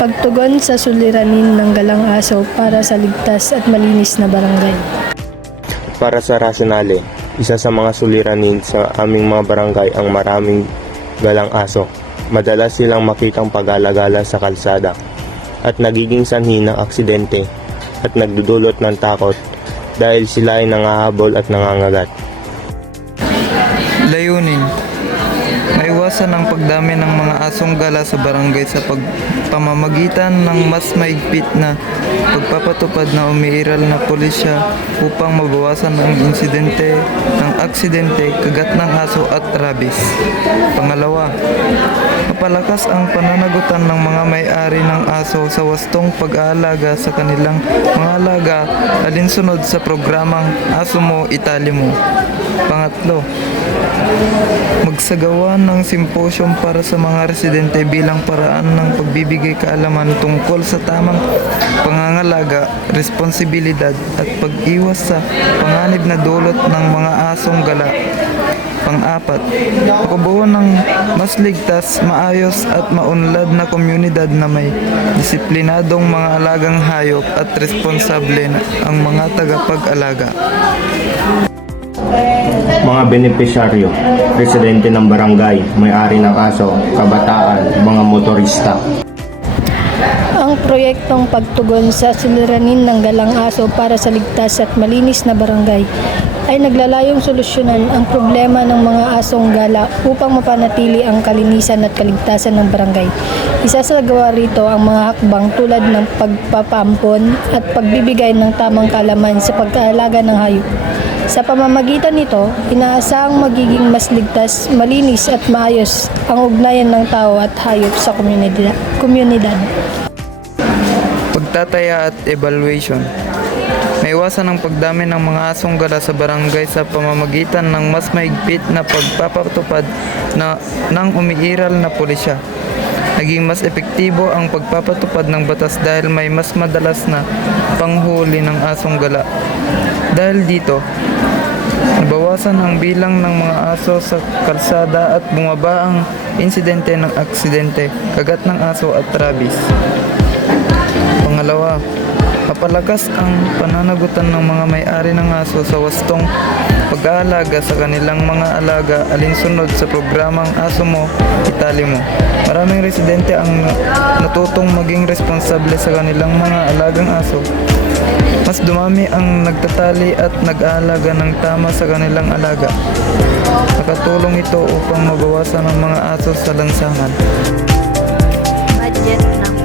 Pagtugon sa suliranin ng galang aso para sa ligtas at malinis na barangay. Para sa rasyonale, isa sa mga suliranin sa aming mga barangay ang maraming galang aso. Madalas silang makitang pag-alagala sa kalsada at nagiging sanhi ng aksidente at nagdudulot ng takot dahil sila ay nangahabol at nangangagat. Layunin: maiwasan ang pagdami ng mga asong gala sa barangay sa pamamagitan ng mas maigpit na pagpapatupad na umiiral na pulisya upang mabawasan ang insidente ng aksidente, kagat ng aso at rabies. Pangalawa, mapalakas ang pananagutan ng mga may-ari ng aso sa wastong pag-aalaga sa kanilang mga alaga alinsunod sa programang Aso Mo, Itali Mo. Pangatlo, magsagawa ng simposyum para sa mga residente bilang paraan ng pagbibigay kaalaman tungkol sa tamang pangangalaga, responsibilidad at pag-iwas sa panganib na dulot ng mga asong gala. Pang-apat, pagbuo ng mas ligtas, maayos at maunlad na komunidad na may disiplinadong mga alagang hayop at responsable ang mga tagapag-alaga. Mga benepisyaryo, residente ng barangay, may-ari ng aso, kabataan, mga motorista. Ang proyektong pagtugon sa suliranin ng galang aso para sa ligtas at malinis na barangay ay naglalayong solusyonan ang problema ng mga asong gala upang mapanatili ang kalinisan at kaligtasan ng barangay. Isa sa gawa rito ang mga hakbang tulad ng pagpapampon at pagbibigay ng tamang kaalaman sa pag-aalaga ng hayop. Sa pamamagitan nito, inaasahang magiging mas ligtas, malinis at maayos ang ugnayan ng tao at hayop sa komunidad. Pagtataya at evaluation: maiwasan ang pagdami ng mga asong gala sa barangay sa pamamagitan ng mas mahigpit na pagpapatupad ng umiiral na pulisya. Naging mas epektibo ang pagpapatupad ng batas dahil may mas madalas na panghuli ng asong gala. Dahil dito, nabawasan ang bilang ng mga aso sa kalsada at bumaba ang insidente ng aksidente, kagat ng aso at rabies. Pangalawa, papalakas ang pananagutan ng mga may-ari ng aso sa wastong pag-aalaga sa kanilang mga alaga alinsunod sa programang Aso Mo, Itali Mo. Maraming residente ang natutong maging responsable sa kanilang mga alagang aso. Mas dumami ang nagtatali at nag-aalaga ng tama sa kanilang alaga. Nakatulong ito upang mabawasan ang mga aso sa lansangan. Budget ng